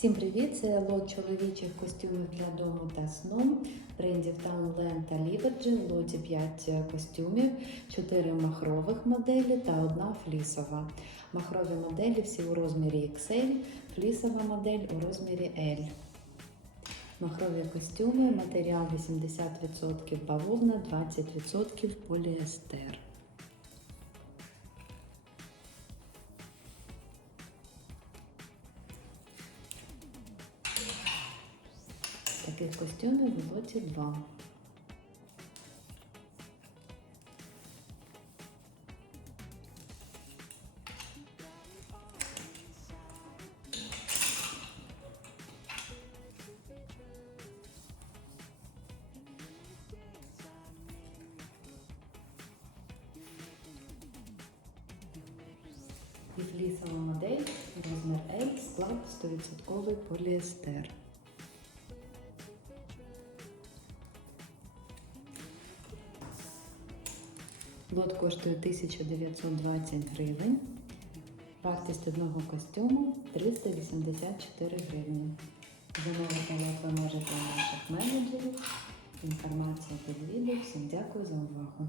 Всім привіт! Це лот чоловічих костюмів для дому та сну брендів Townland та Liberty. Лоті 5 костюмів, 4 махрових моделі та одна флісова. Махрові моделі всі у розмірі XL, флісова модель у розмірі L. Махрові костюми, матеріал 80% бавовна, 20% поліестер. Таких костюмів в лоті 2. І флісова модель, розмір L, склад 100% поліестер. Лот коштує 1920 гривень. Вартість одного костюму 384 гривні. Замовити лот ви можете у наших менеджерів. Інформація під відео. Всім дякую за увагу.